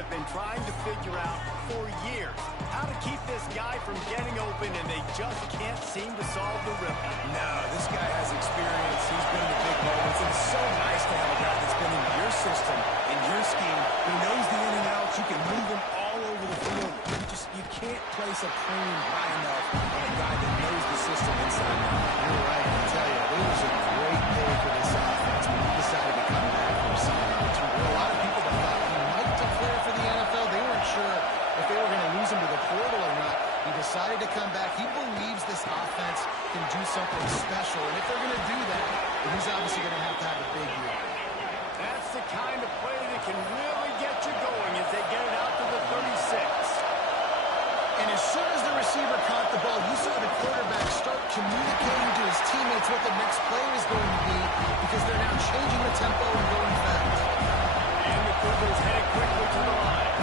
have been trying to figure out for years how to keep this guy from getting open, and they just can't seem to solve the riddle. No, this guy has experience. He's been in the big moments, and it's so nice to have a guy that's been in your system, in your scheme, who knows the in and outs. You can move him all over the field. You can't place a premium high enough on a guy that knows the system inside and out. You're right, I tell you, it was a great day for this offense when he decided to come back for a second opportunity. A lot of people that thought he might declare for the NFL, they weren't sure if they were going to lose him to the portal or not. He decided to come back. He believes this offense can do something special, and if they're going to do that, then he's obviously going to have a big year. That's the kind of play that can really get you going as they get it out to the 36. And as soon as the receiver caught the ball, you saw the quarterback start communicating to his teammates what the next play is going to be, because they're now changing the tempo and going fast. And the Cougars headed quickly to the line.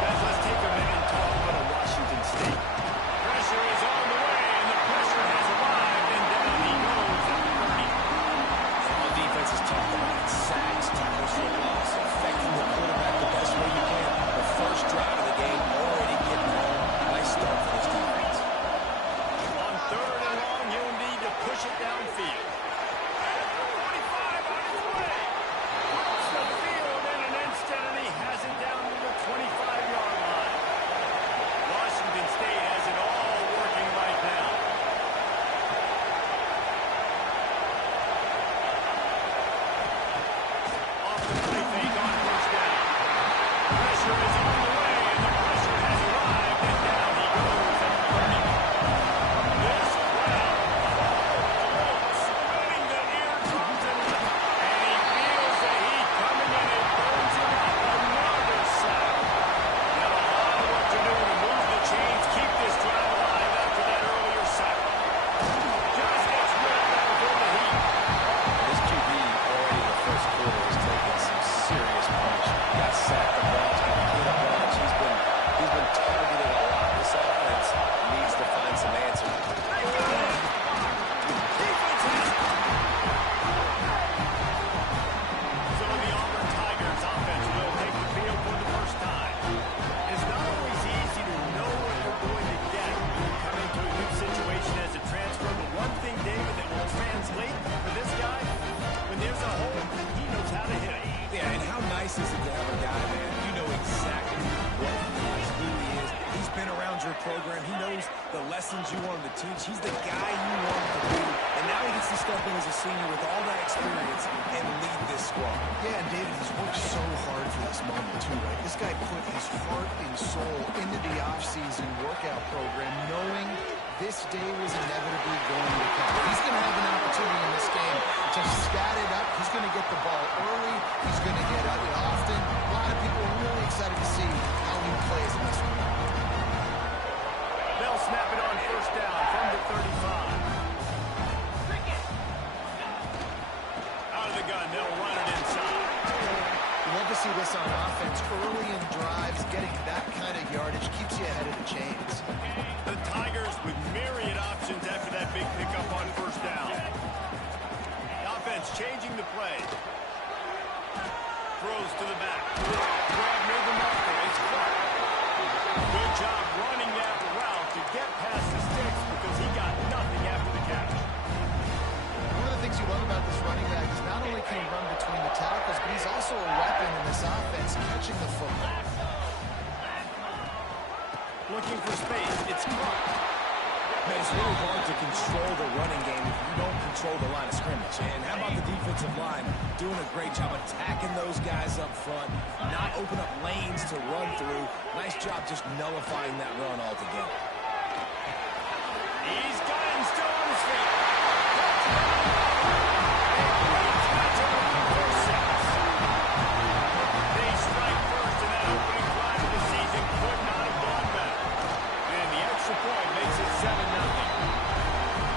Guys, let's take a minute and talk about Washington State. Pressure is on the way, and the pressure has arrived, and down he goes at the 30. On defense is tough tonight. Sacks, tackles for loss, affecting the quarterback the best way you can. The first drive of the game already getting home. Nice start for this defense. On 3rd and long, you'll need to push it downfield. 45 on his way. Across the field in an instant, and he has it down to the 25-yard line. Washington State has it all working right now. Off the play fake on 1st down. Pressure is on the way, and the pressure has arrived, and down he goes at the 30. This crowd follows, spinning the eardrums and he feels the heat coming in and burns him up. Another sack. Got a lot of work to do to move the chains, keep this drive alive after that earlier sack. Just gets rid of that before the heat. This QB already in the first quarter has taken some serious punishment. He got sacked a bunch, got hit a bunch. He's been targeted a lot. This offense needs to find some answers. Defense has it. So the Auburn Tigers offense will take the field for the first time. It's not always easy to know what you're going to get when you come into a new situation as a transfer, but one thing, David, that will translate for this guy, when there's a hole, he knows how to hit it. Yeah, and how nice is it to have a guy, man? You know exactly what he is, who he is. He's been around your program. He knows the lessons you want him to teach. He's the guy you want him to be. And now he gets to step in as a senior with all that experience and lead this squad. Yeah, and David, he's worked so hard for this moment, too, right? This guy put his heart and soul into the offseason workout program, knowing this day was inevitably going to come. He's going to have an opportunity in this game to stat it up. He's going to get the ball early. He's going to get it often. A lot of people are really excited to see how he plays in this one. They'll snap it on 1st down from the 35. Out of the gun, they'll run it inside. You love to see this on offense. Early in drives, getting that kind of yardage keeps you ahead of the chains. The Tigers with myriad options after that big pickup on 1st down. The offense changing the play. Throws to the back. Grab near the marker. It's Clark. Good job running that route to get past the sticks because he got nothing after the catch. One of the things you love about this running back is not only can he run between the tackles, but he's also a weapon in this offense, catching the football. Looking for space. It's Clark. Man, it's really hard to control the running game if you don't control the line of scrimmage. And how about the defensive line doing a great job attacking those guys up front, not open up lanes to run through. Nice job just nullifying that run altogether. He's got him still on his feet. A great catch on the first 6. They strike first in that opening drive of the season. Could not have gone better. And the extra point makes it 7-0.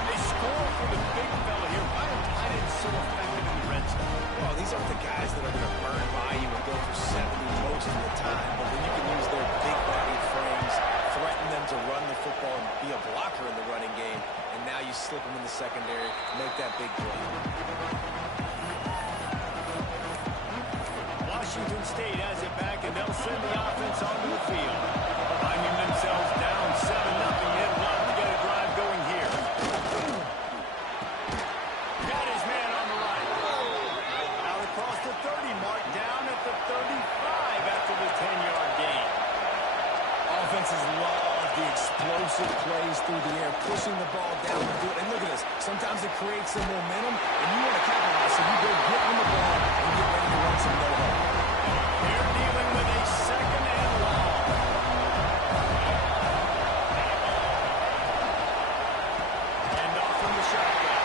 They score for the big fella here. Why are tight ends so effective in the red zone? Well, these aren't the guys that are going to burn by you and go for 70 most of the time, but when you can use their big body frames, threaten them to run the football and be a blocker in the running game, and now you slip them in the secondary, make that big defenses love the explosive plays through the air, pushing the ball down the field. And look at this. Sometimes it creates some momentum, and you want to capitalize, so you go get on the ball and get ready to run some no-huddle. They're dealing with a second and long. And off from the shotgun.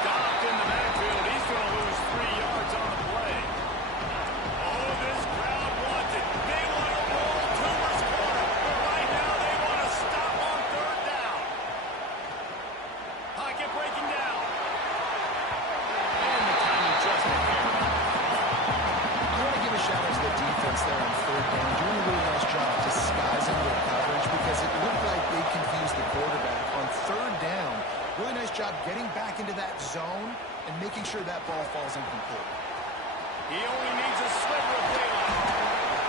Stopped in the backfield. He's going to lose 3 yards on the play. Oh, this crowd wants it. They want to roll Toomer's corner. But right now they want to stop on third down. Pocket breaking down. And the time adjustment here. I want to give a shout out to the defense there on third down, doing a really nice job disguising their coverage because it looked like they confused the quarterback. On third down, really nice job getting back into that zone and making sure that ball falls incomplete. He only needs a sliver of daylight.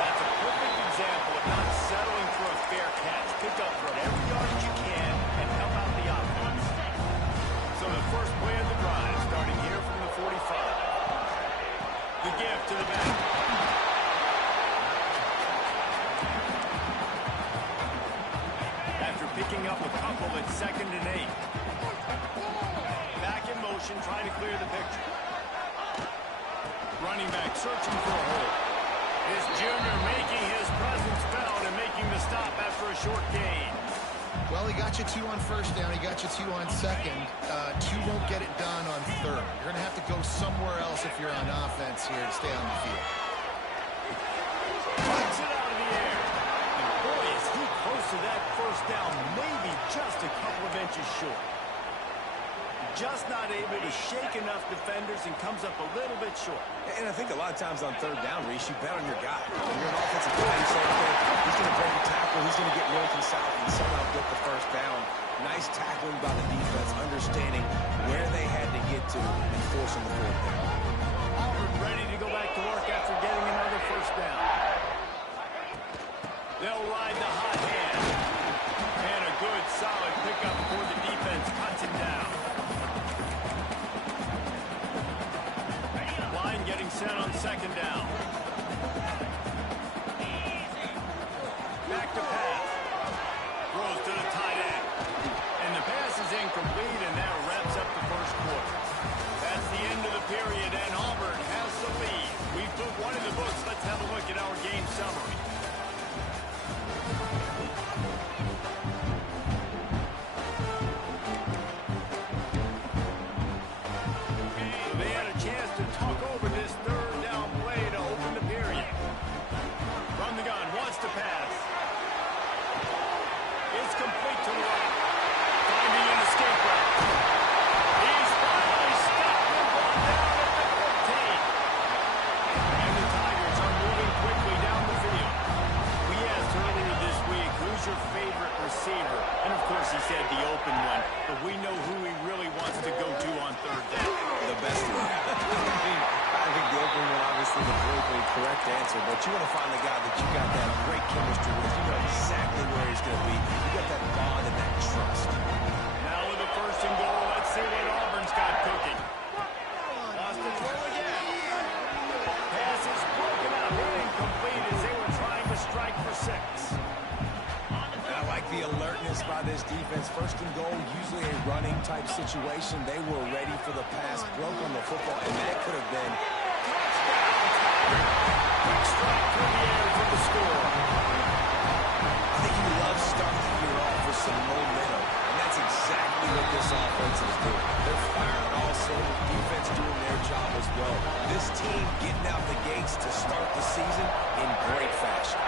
That's a perfect example of not settling for a fair catch. Pick up for every yardage you can and help out the offense. So the first play of the drive, starting here from the 45. The give to the back. After picking up a couple at 2nd and 8. Back in motion, trying to clear the picture. Running back searching for a hole. This junior making his presence felt and making the stop after a short gain. Well, he got you 2 on first down. He got you 2 on second. 2 won't get it done on third. You're going to have to go somewhere else if you're on offense here to stay on the field. Puts it out of the air. And boy, is he close to that first down. Maybe just a couple of inches short. Just not able to shake enough defenders and comes up a little bit short. And I think a lot of times on third down, Reese, you bet on your guy. When you're an offensive guy, you say, okay, he's going to break a tackle, he's going to get north and south and somehow get the first down. Nice tackling by the defense, understanding where they had to get to and forcing the fourth down. Auburn ready to go back to work after getting another first down. They'll ride the hot hand. And a good, solid pickup before the defense cuts him down. Line getting set on 2nd down. Back to pass. Throws to the tight end. And the pass is incomplete, and that wraps up the first quarter. That's the end of the period, and Auburn has the lead. We put one in the books. Let's have a look at our game summary. They had a chance to talk over this third down play to open the period. From the gun, wants to pass. It's complete to the right. Finding an escape route. He's finally stopped and brought down at the 15. And the Tigers are moving quickly down the field. We asked earlier this week, who's your favorite receiver? And of course he said the open one, but we know who he really wants to go to on third down. The best one. I think the open one, obviously, the politically correct answer, but you want to find the guy that you got that great chemistry with. You know exactly where he's going to be. You got that bond and that trust. Now with the 1st and goal, let's see what Auburn's got cooking. Lost the throw again. Pass is broken up, incomplete as they were trying to strike for 6. And I like the alertness by this defense. 1st and goal, usually a running type situation. They were ready for the pass, broke on the football, and that could have been Quick strike through the air for the score. I think you love starting the year off with some momentum, and that's exactly what this offense is doing. They're firing all cylinders, defense doing their job as well. This team getting out the gates to start the season in great fashion.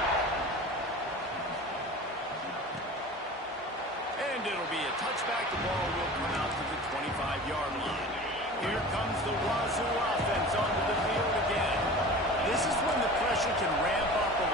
And it'll be a touchback. The ball will come out to the 25-yard line. Here comes the Wazoo offense onto the field again. This is when the pressure can ramp up a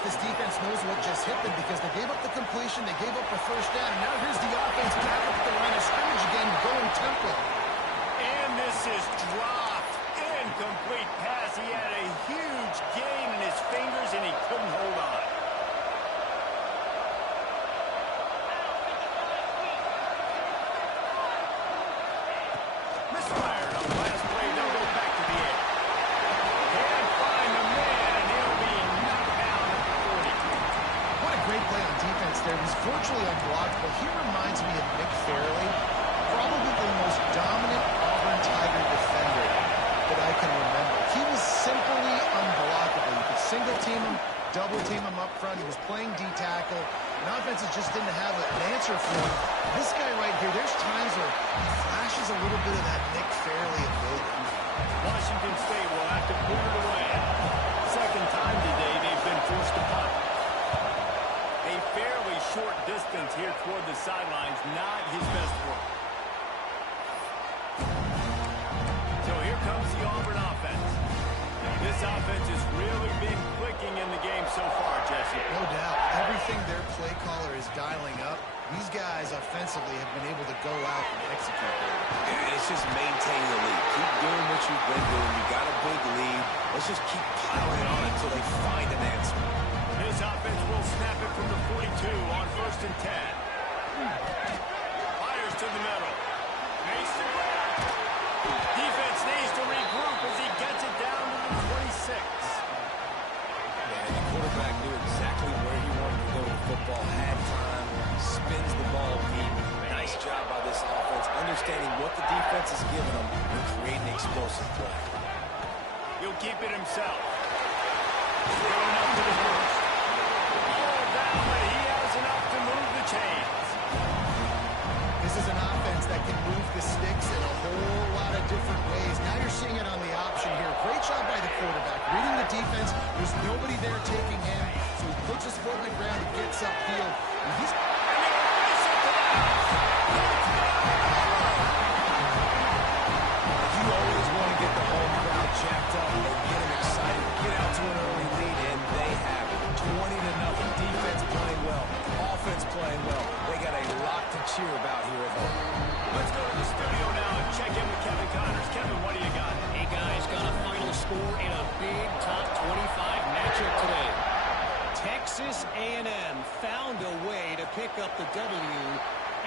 if this defense knows what just hit them because they gave up the completion, they gave up a first down, and now here's the offense back up at the line of scrimmage again, going tempo. And this is dropped. Incomplete pass. He had a huge gain in his fingers, and he couldn't hold on. Misfired on the last play. They'll go back to the air. Can't find the man, and he'll be knocked down at the 40. What a great play on defense there. He's virtually unblockable. He reminds me of Nick Fairley, probably the most dominant Auburn Tiger defender that I can remember. He was simply unblockable. You could single team him, double team him up front. He was playing D-tackle, and offenses just didn't have an answer for him. This guy right here, there's times where he flashes a little bit of that Nick Fairley ability. Washington State will have to put it away. Second time today they've been forced to punt. A fairly short distance here toward the sidelines, not his best work. So here comes the Auburn offense. This offense has really been clicking in the game so far, Jesse. No doubt. Everything their play caller is dialing up, these guys offensively have been able to go out and execute. Yeah, it's just maintaining the lead. Keep doing what you've been doing. You got a big lead. Let's just keep piling on until they find an answer. This offense will snap it from the 42 on 1st and 10. Fires to the middle. Makes the grab. Defense needs to regroup as he gets it down to the 26. Yeah, the quarterback knew exactly where he wanted to go with the football. Had time. Spins the ball deep. Nice job by this offense, understanding what the defense is giving them and creating explosive play. He'll keep it himself. Going up to the first. All down, but he has enough to move the chains. This is an offense that can move the sticks in a whole lot of different ways. Now you're seeing it on the option here. Great job by the quarterback. Reading the defense, there's nobody there taking him, so he puts his foot on the ground and gets upfield. And he's... You always want to get the home crowd jacked up and get them excited. Get out to an early lead, and they have it. 20-0. Defense playing well. Offense playing well. They got a lot to cheer about here at home. Let's go to the studio now and check in with Kevin Connors. Kevin, what do you got? Hey, guys, got a final score in a big top 25 matchup today. Texas A&M found a way to pick up the W,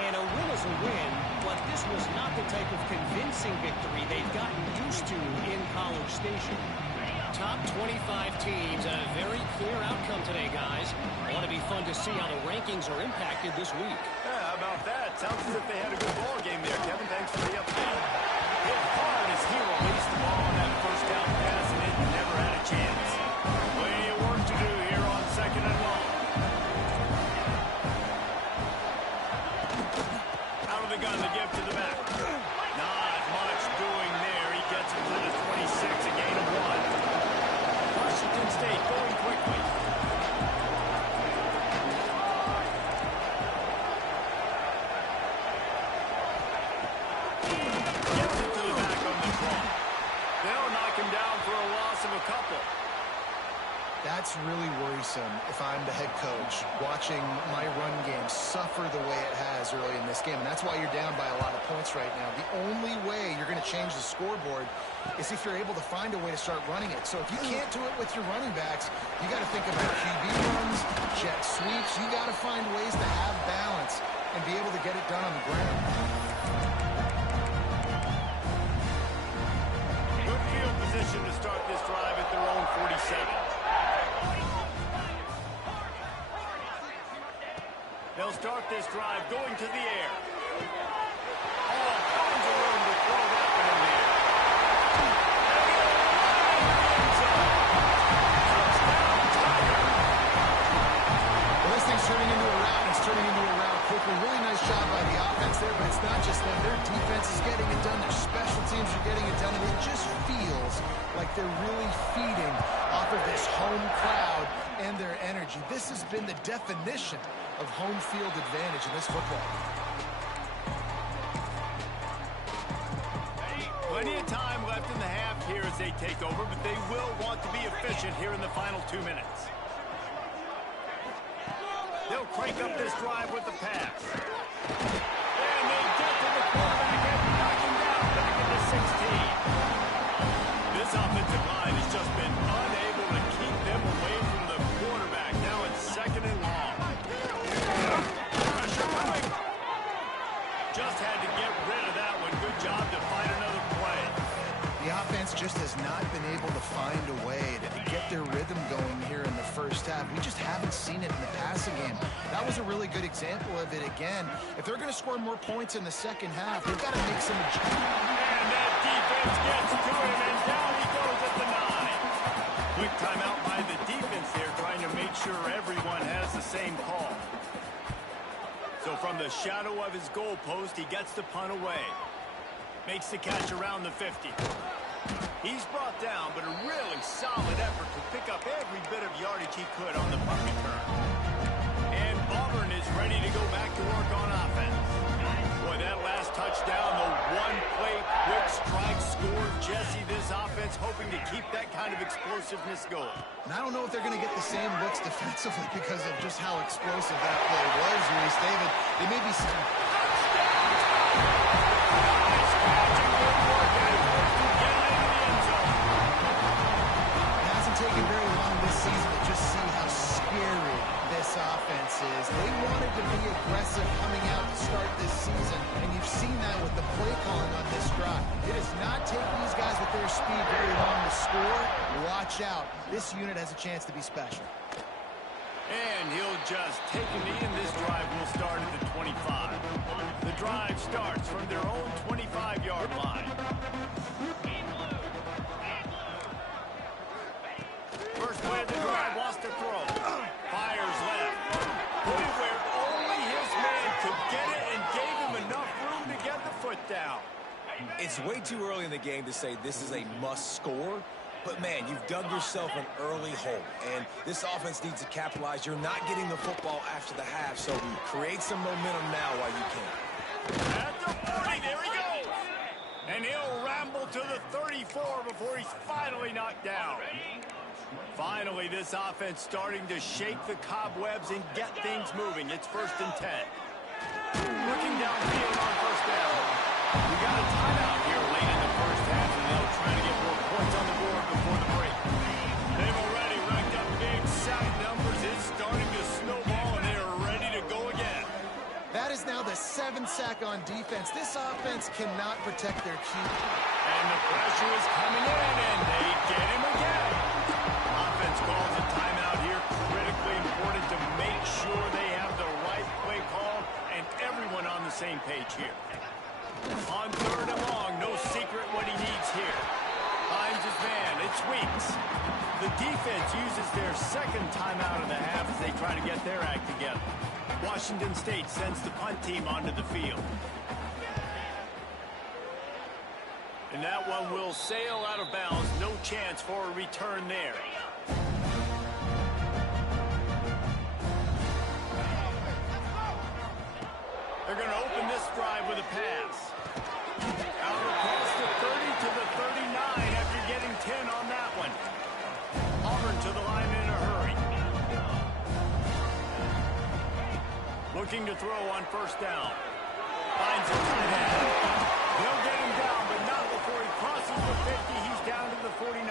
and a win is a win, but this was not the type of convincing victory they've gotten used to in College Station. Top 25 teams and a very clear outcome today, guys. Ought to be fun to see how the rankings are impacted this week. Yeah, how about that? Sounds as if they had a good ball game there, Kevin. Thanks for the update. Hit hard as he released the ball on that first down pass, and it never had a chance. Plenty of work to do here on 2nd and long. Out of the gun, the give to the back. Not much doing there. He gets it to the 26, a gain of 1. Washington State going quickly. Gets it to the back on the draw. They'll knock him down for a loss of a couple. That's really worrisome if I'm the head coach, watching my run game suffer the way it has early in this game. And that's why you're down by a lot of points right now. The only way you're going to change the scoreboard is if you're able to find a way to start running it. So if you can't do it with your running backs, you got to think about QB runs, jet sweeps. You got to find ways to have balance and be able to get it done on the ground. Good field position to start this drive at their own 47. They'll start this drive going to the air. All kinds of room to throw that one in there. Well, this thing's turning into a rout. It's turning into a rout quickly. Really nice job by the offense there, but it's not just them. Their defense is getting it done. Their special teams are getting it done, and it just feels like they're really feeding off of this home crowd and their energy. This has been the definition of home field advantage in this football. Plenty of time left in the half here as they take over, but they will want to be efficient here in the final 2 minutes. They'll crank up this drive with the pass. And they get to the quarterback and knock him down back at the 16. This offensive line has just been unable to keep them away from the quarterback. Now it's second and long. Pressure coming. Just had to get rid of that one. Good job to find another play. The offense just has not been able to find a way to get their rhythm going here in the first half. We just haven't seen it in the passing game. That was a really good example of it again. If they're going to score more points in the second half, they've got to make some adjustments. And that defense gets to him, and down he goes at the 9. Quick timeout by the defense there, trying to make sure everyone has the same call. So from the shadow of his goal post, he gets the punt away. Makes the catch around the 50. He's brought down, but a really solid effort to pick up every bit of yardage he could on the punt return. And Auburn is ready to go back to work on offense. Boy, that last touchdown, the one-play quick strike score. Jesse, this offense hoping to keep that kind of explosiveness going. And I don't know if they're going to get the same looks defensively because of just how explosive that play was, Reese. David, they may be... It hasn't taken very long this season to just see how scary this offense is. They wanted to be aggressive coming out to start this season, and you've seen that with the play calling on this drive. It does not take these guys with their speed very long to score. Watch out. This unit has a chance to be special. And he'll just take a knee, and this drive will start at the 25. The drive starts from their own 25-yard line. First play of the drive, wants to throw. Fires left. Boy, where only his man could get it and gave him enough room to get the foot down. It's way too early in the game to say this is a must score. But, man, you've dug yourself an early hole, and this offense needs to capitalize. You're not getting the football after the half, so create some momentum now while you can. At the 40, there he goes. And he'll ramble to the 34 before he's finally knocked down. Finally, this offense starting to shake the cobwebs and get things moving. It's 1st and 10. Looking downfield on first down. We got a timeout here late in the first half, and they'll try to get more points on the board before the break. They've already racked up big sack numbers. It's starting to snowball, and they are ready to go again. That is now the 7th sack on defense. This offense cannot protect their keeper. And the pressure is coming in, and they get him again. Offense calls a timeout here. Critically important to make sure they have the right play call and everyone on the same page here. On 3rd and long, no secret what he needs here. Finds his man. It's Weeks. The defense uses their 2nd timeout of the half as they try to get their act together. Washington State sends the punt team onto the field. And that one will sail out of bounds. No chance for a return there. They're going to open this drive with a pass. Out across the 30 to the 39 after getting 10 on that one. Auburn to the line in a hurry. Looking to throw on first down. Finds a tight end. They'll get him down, but not before he crosses the 50. He's down to the 49.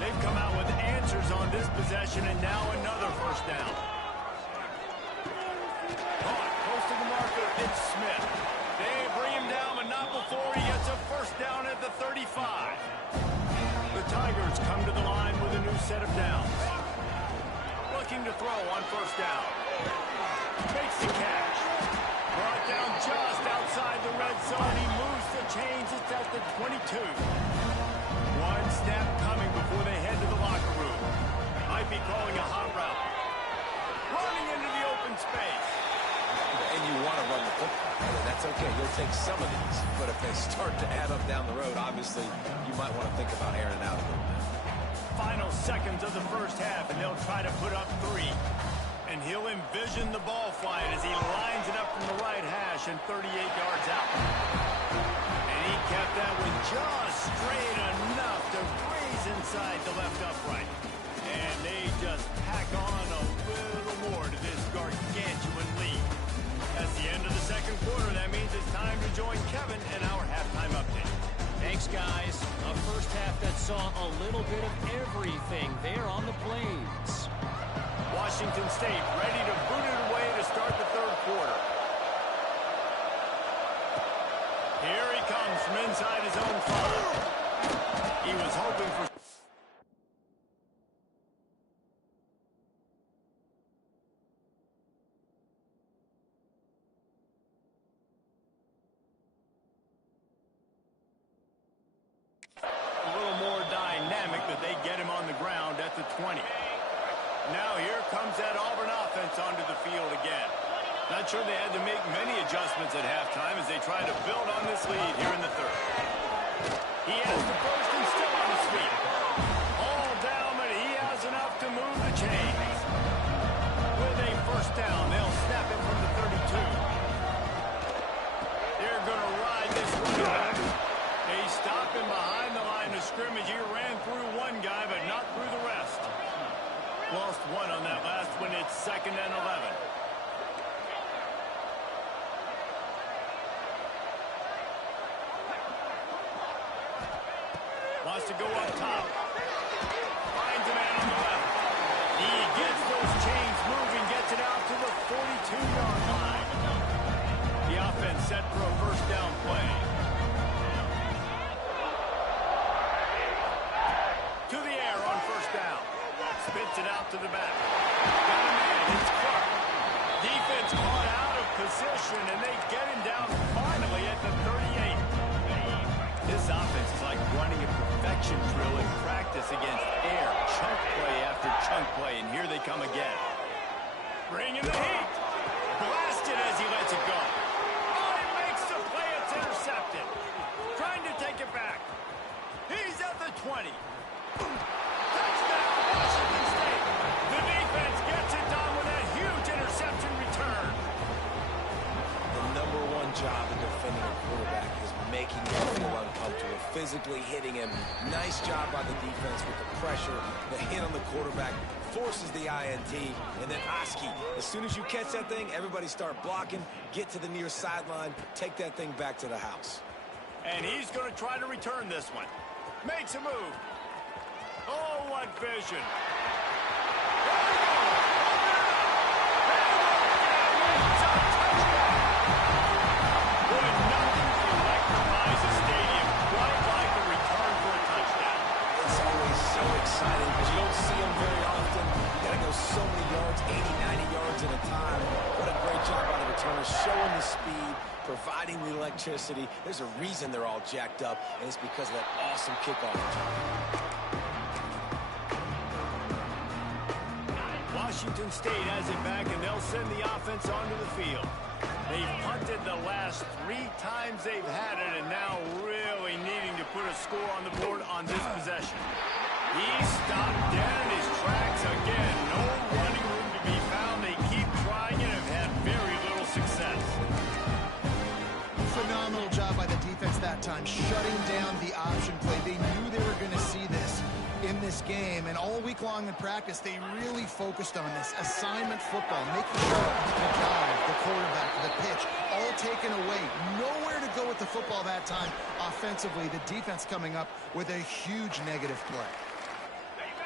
They've come out with answers on this possession, and now another first down. Caught close to the marker. It's Smith. They bring him down, but not before he gets a first down at the 35. The Tigers come to the line with a new set of downs. Looking to throw on first down. Makes the catch. Brought down just outside the red zone. He moves the chains. It's at the 22. One snap coming before they head to the locker room. Might be calling a hot route. Running into the open space. And you want to run the football. That's okay. You'll take some of these. But if they start to add up down the road, obviously, you might want to think about airing it out a little bit. Final seconds of the first half, and they'll try to put up 3. And he'll envision the ball flying as he lines it up from the right hash and 38 yards out. And he kept that one just straight enough to graze inside the left upright. And they just pack on a little more Washington State ready to boot it away to start the third quarter. Here he comes from inside his own 5. He was hoping for... a little more dynamic, but they get him on the ground at the 20. Now here comes that Auburn offense onto the field again. Not sure they had to make many adjustments at halftime as they try to build on this lead here in the third. He has the first and still on his feet. All down, but he has enough to move the chains. With a first down, they'll snap it from the 32. They're going to ride this running back. They stop him behind the line of scrimmage. He ran through one guy, but not through the rest. Lost one on that last one. It's 2nd and 11. Wants to go up top. Finds a man on the left. He gets those chains moving, gets it out to the 42-yard line. The offense set for a first down play. To the air on first down. Spits it out to the back. Got a man. It's Clark. Defense caught out of position, and they get him down finally at the 38. This offense is like running a perfection drill in practice against air. Chunk play after chunk play, and here they come again. Bringing the heat. Blasted as he lets it go. Oh, he makes the play. It's intercepted. Trying to take it back. He's at the 20. Touchdown, Washington State. The defense gets it done with a huge interception return. The number one job in defending a quarterback is making him feel uncomfortable, physically hitting him. Nice job by the defense with the pressure. The hit on the quarterback forces the INT. And then Oski, as soon as you catch that thing, everybody start blocking, get to the near sideline, take that thing back to the house. And he's going to try to return this one. Makes a move. Oh, what vision. Boy, nothing electrifies a stadium quite like a return for a touchdown. It's always so exciting because you don't see them very often. You got to go so many yards, 80, 90 yards at a time. What a great job by the returner, showing the speed, providing the electricity. There's a reason they're all jacked up, and it's because of that awesome kickoff return. Washington State has it back, and they'll send the offense onto the field. They've punted the last 3 times they've had it, and now really needing to put a score on the board on this possession. He stopped dead in his tracks again. No running room to be found. They keep trying and have had very little success. Phenomenal job by the defense that time, shutting down the option play. They knew they were going to see this in this game, and all week long in practice, they really focused on this assignment football, making sure the dive, the quarterback, the pitch, all taken away. Nowhere to go with the football that time offensively. The defense coming up with a huge negative play.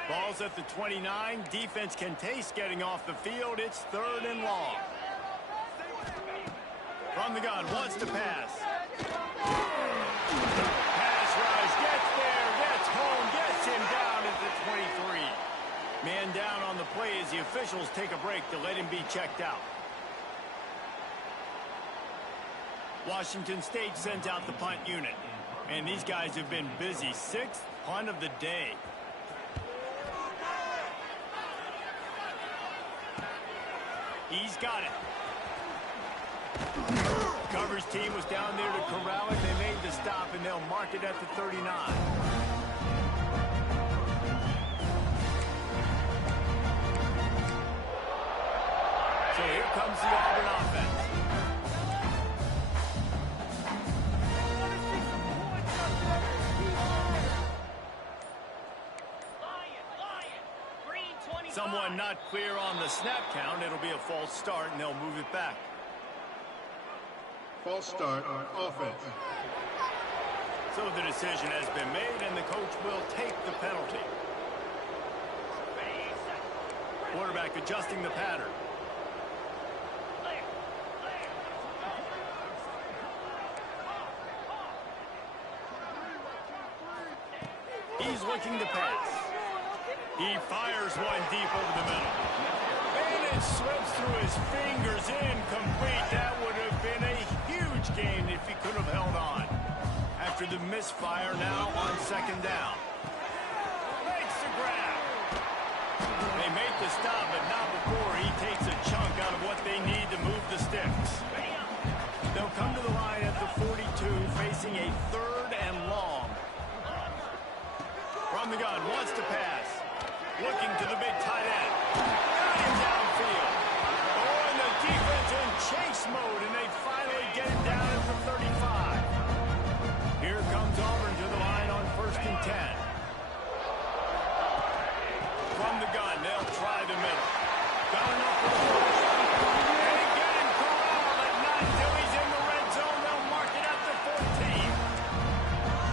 Ball's at the 29. Defense can taste getting off the field. It's 3rd and long. From the gun, wants to pass. Pass rush, gets there, gets home, gets him down at the 23. Man down on the play as the officials take a break to let him be checked out. Washington State sends out the punt unit. And these guys have been busy. 6th punt of the day. He's got it. Coverage team was down there to corral it. They made the stop, and they'll mark it at the 39. So here comes the Auburn offense. Someone not clear on the snap count. It'll be a false start, and they'll move it back. False start on offense. So the decision has been made, and the coach will take the penalty. Quarterback adjusting the pattern. He's looking to pass. He fires one deep over the middle. And it slips through his fingers, incomplete. That would have been a huge gain if he could have held on. After the misfire, now on second down. Makes the grab. They make the stop, but not before he takes a chunk out of what they need to move the sticks. They'll come to the line at the 42, facing a 3rd and long. From the gun, wants to pass. Looking to the big tight end. Got him downfield. Oh, and the defense in chase mode, and they finally get it down at the 35. Here comes Auburn to the line on 1st and 10. From the gun, they'll try the middle. Got enough for the push. And he get him corralled, but not until he's in the red zone. They'll mark it at the 14.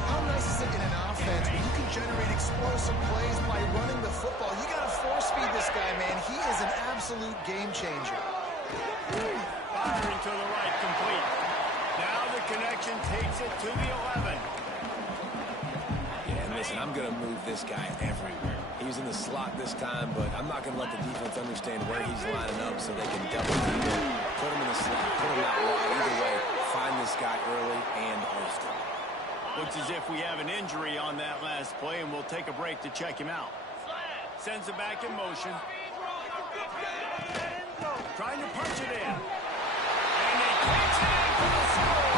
How nice is it in an offense when you can generate explosive plays by running the football? You got to force feed this guy, man. He is an absolute game changer. Firing to the right, complete. Now the connection takes it to the 11. Yeah, and listen, I'm going to move this guy everywhere. He's in the slot this time, but I'm not going to let the defense understand where he's lining up so they can double team him, put him in the slot, put him out wide. Either way, find this guy early and often. Looks as if we have an injury on that last play, and we'll take a break to check him out. Sends it back in motion. Trying to punch it in. And he takes it in for the score.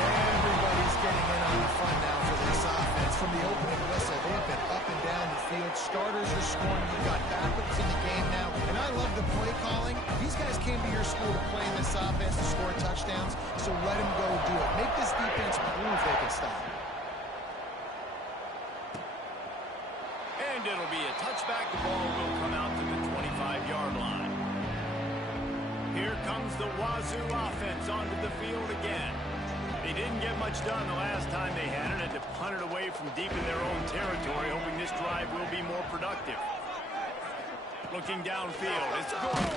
Everybody's getting in on the fun now for this offense. From the opening whistle, they've been up and down the field. Starters are scoring. You've got backups in the game now. And I love the play calling. These guys came to your school to play in this offense to score touchdowns, so let them go do it. Make this defense prove they can stop. And it'll be a touchback. The ball will come out to the 25-yard line. Here comes the Wazoo offense onto the field again. They didn't get much done the last time they had it, and to punt it away from deep in their own territory, hoping this drive will be more productive. Looking downfield, it's good.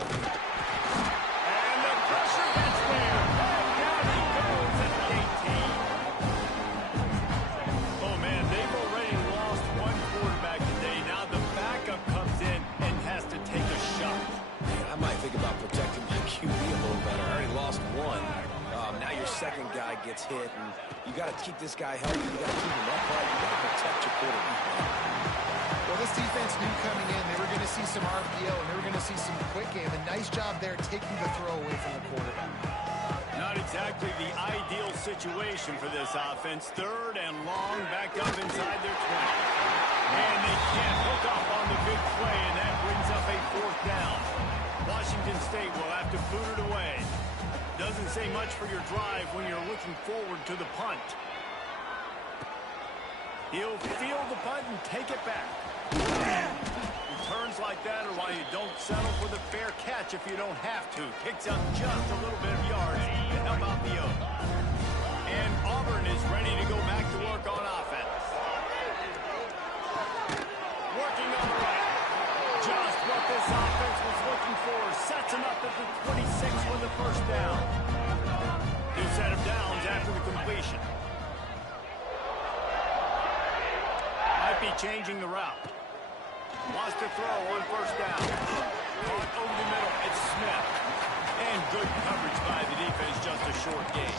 And the pressure gets there. And down he goes at the 18. Oh, man, they've already lost one quarterback today. Now the backup comes in and has to take a shot. Man, I might think about protecting my QB a little better. I already lost one. Now your second guy gets hit, and you got to keep this guy healthy. You got to keep him upright. You got to protect your quarterback. Well, this defense knew coming in they were going to see some RPO and they were going to see some quick game. A nice job there taking the throw away from the quarterback. Not exactly the ideal situation for this offense. 3rd and long, back up inside their 20. And they can't hook up on the big play, and that brings up a 4th down. Washington State will have to boot it away. Doesn't say much for your drive when you're looking forward to the punt. He'll field the punt and take it back. Returns like that are why you don't settle for the fair catch if you don't have to. Picks up just a little bit of yards to help out the Oak. And Auburn is ready to go back to work on offense. Working on the right. Just what this offense was looking for. Sets him up at the 26 with the 1st down. New set of downs after the completion. Might be changing the route. Wants to throw on 1st down. Caught over the middle. It's Smith. And good coverage by the defense. Just a short gain.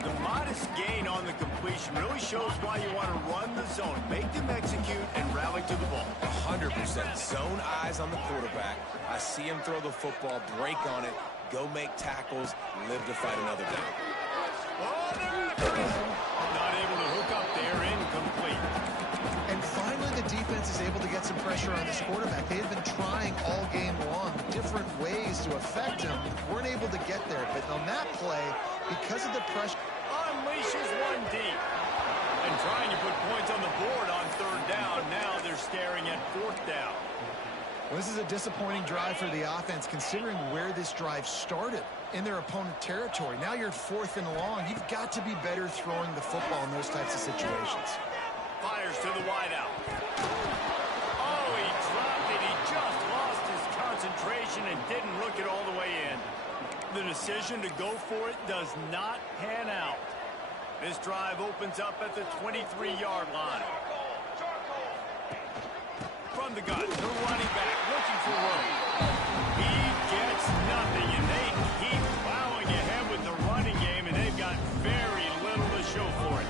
The modest gain on the completion really shows why you want to run the zone. Make them execute and rally to the ball. 100% zone eyes on the quarterback. I see him throw the football, break on it, go make tackles, live to fight another down. Oh, not able to hook up there, incomplete. And finally the defense is able to get some pressure on this quarterback. They had been trying all game long different ways to affect him. Weren't able to get there, but on that play, because of the pressure, Unleashes one deep. And trying to put points on the board on 3rd down. Now they're staring at 4th down. well, this is a disappointing drive for the offense considering where this drive started in their opponent territory. Now you're at 4th and long. You've got to be better throwing the football in those types of situations. Fires fires to the wideout. Oh, he dropped it. He just lost his concentration and didn't look it all the way in. The decision to go for it does not pan out. This drive opens up at the 23-yard line. From the gun, the running back looking for room. He gets nothing, and they keep plowing ahead with the running game, and they've got very little to show for it.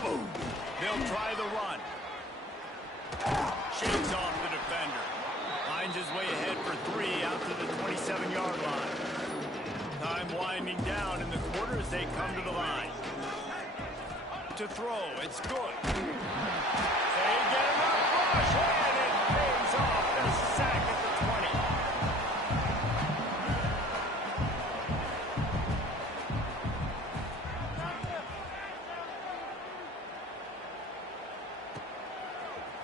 Boom. They'll try the run. Shakes off the defender. Finds his way ahead for 3 out to the 27-yard line. Time winding down in the quarter as they come to the line. To throw, it's good. They get him up, rush, and it pays off the sack at the 20.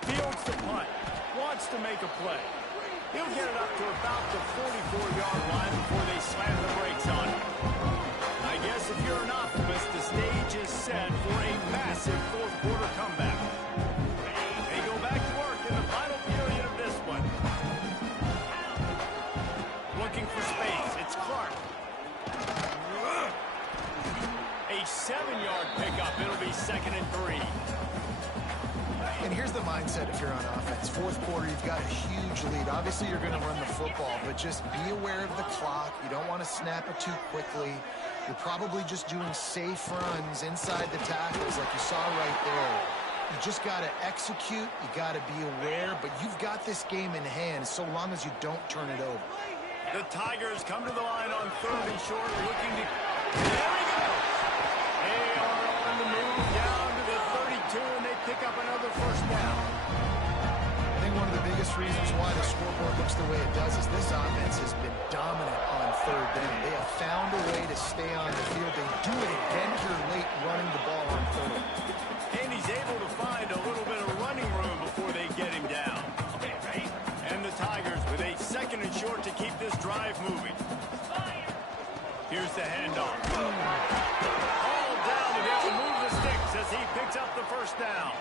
Fields the punt. Wants to make a play. He'll get it up to about the 44-yard line before they slam the brakes on him. I guess if you're an optimist, the stage is set for a massive fourth-quarter comeback. They go back to work in the final period of this one. Looking for space. It's Clark. A 7-yard pickup. It'll be 2nd and 3. And here's the mindset if you're on offense. Fourth quarter, you've got a huge lead. Obviously, you're going to run the football, but just be aware of the clock. You don't want to snap it too quickly. You're probably just doing safe runs inside the tackles like you saw right there. You just got to execute. You got to be aware, but you've got this game in hand so long as you don't turn it over. The Tigers come to the line on 3rd and short, looking to... There he goes! They are on the move down to the 32, and they pick up another first down. I think one of the biggest reasons why the scoreboard looks the way it does is this offense has been dominant on 3rd down. They have found a way to stay on the field. They do it again here late running the ball on 3rd. And he's able to find a little bit of running room before they get him down. And the Tigers with a 2nd and short to keep this drive moving. Here's the handoff. All down to be able to move the sticks as he picks up the first down.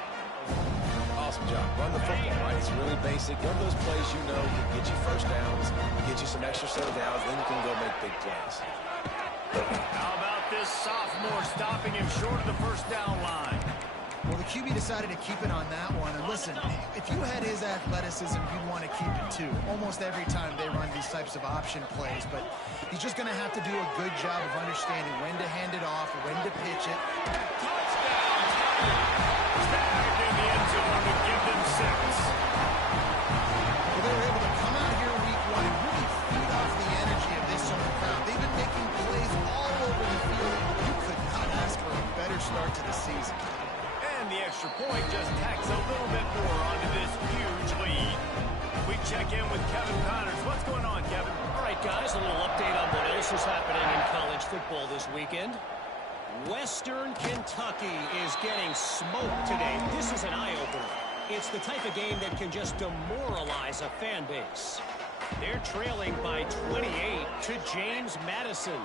Awesome job. Run the football, right? It's really basic. One of those plays you know can get you first downs, get you some extra set of downs, then you can go make big plays. How about this sophomore stopping him short of the first down line? Well, the QB decided to keep it on that one. And listen, if you had his athleticism, you'd want to keep it too. Almost every time they run these types of option plays. But he's just going to have to do a good job of understanding when to hand it off, when to pitch it. Touchdown! Snagged in the end zone to give them 6. Well, they were able to come out here week 1 and really feed off the energy of this home crowd. They've been making plays all over the field. You could not ask for a better start to the season. And the extra point just tacks a little bit more onto this huge lead. We check in with Kevin Connors. What's going on, Kevin? All right, guys, a little update on what else is happening in college football this weekend. Western Kentucky is getting smoked today. This is an eye-opener. It's the type of game that can just demoralize a fan base. They're trailing by 28 to James Madison.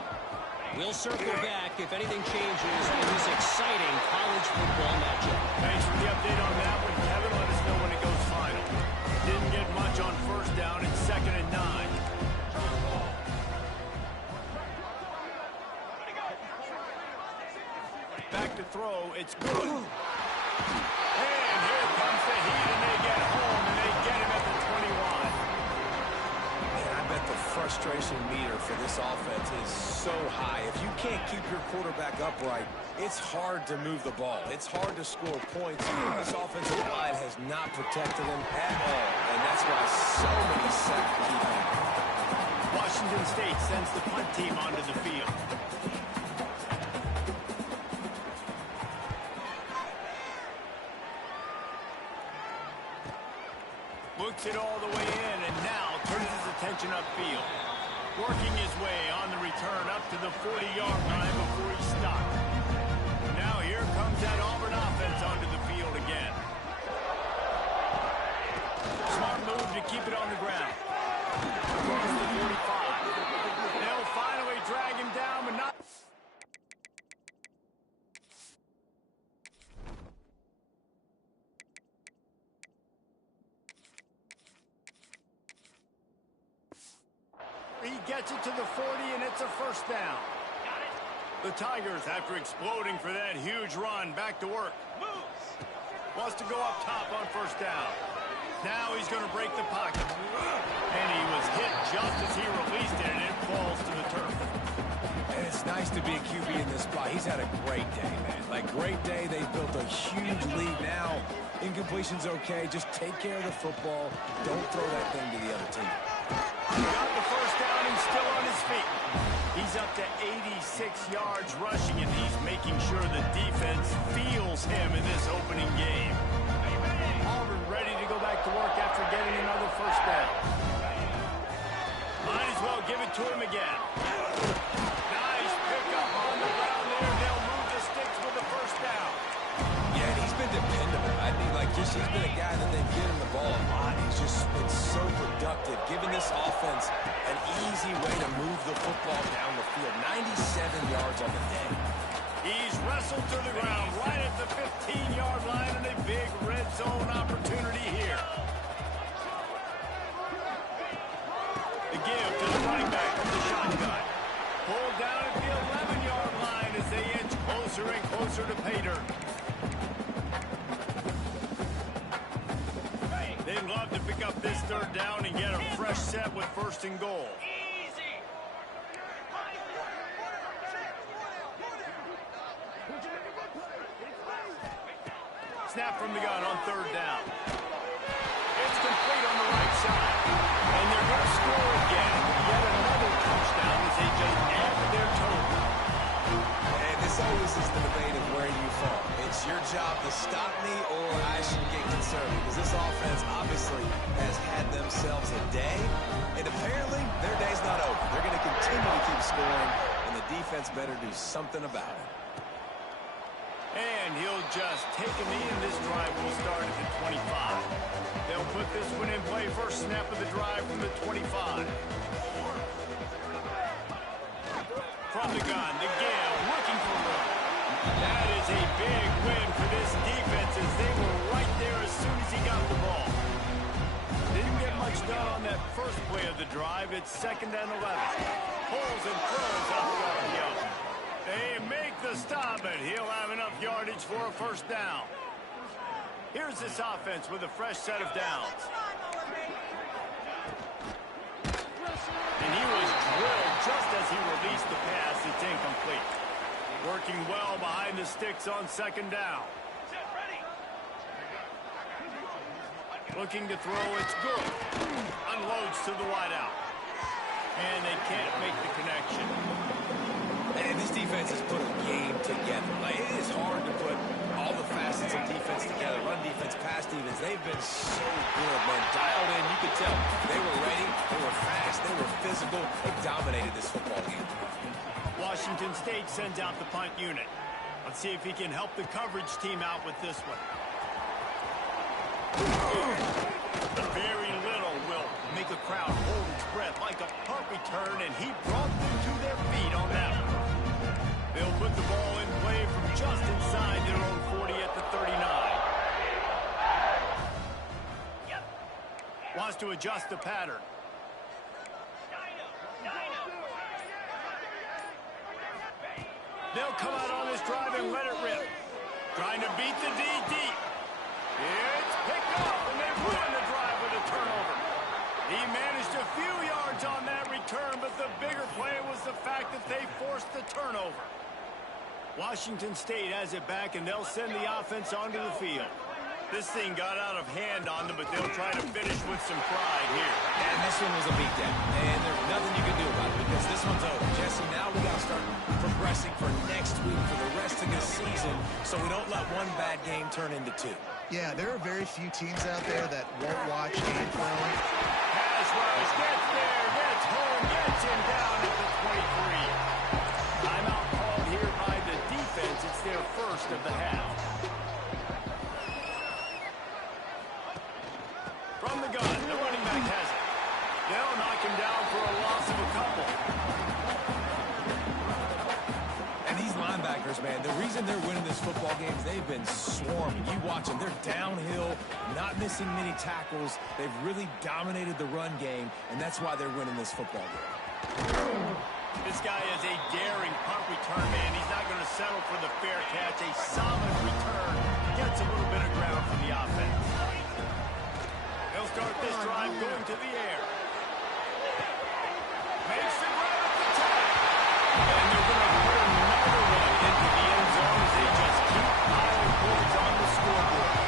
We'll circle back if anything changes in this exciting college football matchup. Thanks for the update on that one, Kevin. Let us know when it goes final. Didn't get much on first down. It's 2nd and 9. Back to throw. It's good. And here comes the heat, and they get home, and they get him at the 21. Man, I bet the frustration meter for this offense is so high. If you can't keep your quarterback upright, it's hard to move the ball. It's hard to score points. This offensive line has not protected him at all, and that's why so many sacks keep happening. Washington State sends the punt team onto the field. Looks it all the way in, and now turns his attention upfield. Working his way on the return up to the 40-yard line before he stopped. Now here comes that Auburn offense onto the field again. Smart move to keep it on the ground. Across the 45. They'll finally drag him down, but not... gets it to the 40, and it's a first down. The Tigers, after exploding for that huge run, back to work. Wants to go up top on first down. Now he's going to break the pocket. And he was hit just as he released it, and it falls to the turf. And it's nice to be a QB in this spot. He's had a great day, man. Like, great day. They've built a huge lead now. Incompletion's okay. Just take care of the football. Don't throw that thing to the other team. He got the first down and still on his feet. He's up to 86 yards rushing, and he's making sure the defense feels him in this opening game. Auburn ready to go back to work after getting another first down. Might as well give it to him again. Nice pickup on the ground there. They'll move the sticks with the first down. Yeah, and he's been dependable. I mean, like, he's been a guy that they've given the ball a lot. He's just been so productive, giving this offense an easy way to move the football down the field. 97 yards on the day. He's wrestled to the ground right at the 15-yard line, and a big red zone opportunity here. The give to the running back from the shotgun. Pulled down at the 11-yard line as they inch closer and closer to pay dirt. They'd love to pick up this third down and get a fresh set with first and goal. Snap from the gun on third down. It's complete on the right side. And they're going to score again. Yet another touchdown as they just add to their total. And this always is the debate of where you fall. It's your job to stop me, or I should get concerned, because this offense obviously has had themselves a day, and apparently their day's not over. They're going to continue to keep scoring, and the defense better do something about it. And he'll just take a knee, and this drive will start at the 25. They'll put this one in play. First snap of the drive from the 25. From the gun, the Gale looking for room. That is a big win for this defense as they were right there as soon as he got the ball. Didn't get much done on that first play of the drive. It's 2nd and 11. Pulls and throws out the RPO. They make the stop, but he'll have enough yardage for a first down. Here's this offense with a fresh set of downs. And he was drilled just as he released the pass. It's incomplete. Working well behind the sticks on 2nd down. Looking to throw, it's good. Unloads to the wideout. And they can't make the connection. And this defense has put a game together. Like, it is hard to put all the facets of defense together. Run defense, pass defense. They've been so good, man. Dialed in, you could tell. They were ready, they were fast, they were physical. They dominated this football game. Washington State sends out the punt unit. Let's see if he can help the coverage team out with this one. Very little will make a crowd hold its breath like a punt return, and he brought them to their feet on that one. They'll put the ball in play from just inside their own 40 at the 39. Wants to adjust the pattern. They'll come out on this drive and let it rip. Trying to beat the D deep. It's picked up, and they ruin the drive with a turnover. He managed a few yards on that return, but the bigger play was the fact that they forced the turnover. Washington State has it back, and they'll send the offense onto the field. This thing got out of hand on them, but they'll try to finish with some pride here. And this one was a beatdown, and there's nothing you can do about it because this one's over. Jesse, now we got to start progressing for next week for the rest of the season so we don't let one bad game turn into two. Yeah, there are very few teams out there that won't watch game film. Pass rush, gets there, gets home, gets him down at the 23. Timeout called here by the defense. It's their first of the half. From the gun, the running back has it. They'll knock him down for a loss of a couple. And these linebackers, man, the reason they're winning this football game is they've been swarming. You watch them, they're downhill, not missing many tackles. They've really dominated the run game, and that's why they're winning this football game. This guy is a daring punt return man. He's not going to settle for the fair catch. A solid return gets a little bit of ground for the offense. They'll start this drive going to the air. Makes the grab at the top. And they're going to put another one into the end zone as they just keep piling points on the scoreboard.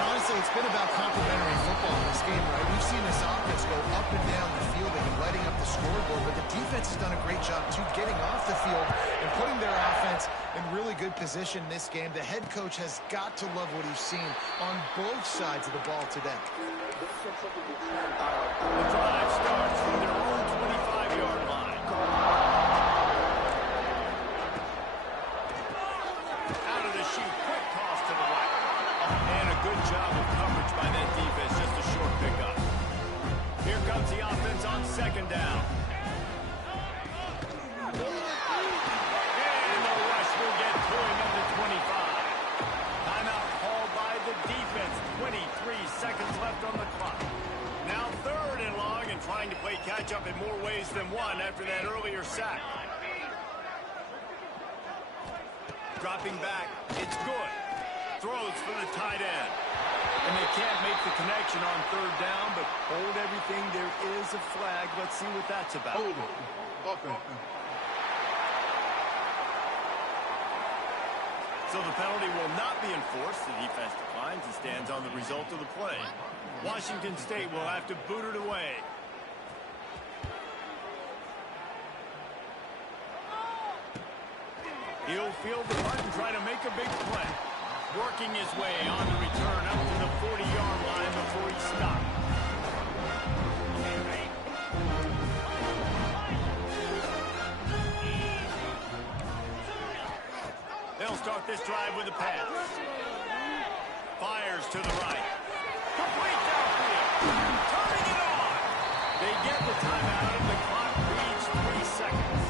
Honestly, it's been about complementary football in this game, right? We've seen this offense go up and down the field and lighting up the scoreboard, but the defense has done a great job, too, getting off the field and putting their offense in really good position in this game. The head coach has got to love what he's seen on both sides of the ball today. The drive starts from their own 25-yard line. Out of the chute, quick toss to the right. And a good job of coverage by that defense, just a short pickup. Here comes the offense on second down. And the rush will get to him at the 25. Timeout called by the defense. 23 seconds left on the clock. Now third and long and trying to play catch-up in more ways than one after that earlier sack. Dropping back, it's good. Throws for the tight end. And they can't make the connection on third down, but hold everything. There is a flag. Let's see what that's about. So the penalty will not be enforced. The defense declines and stands on the result of the play. Washington State will have to boot it away. He'll field the punt and try to make a big play. Working his way on the return up to the 40-yard line before he stopped. They'll start this drive with a pass. Fires to the right. Complete downfield. Turning it on. They get the timeout and the clock reads 3 seconds.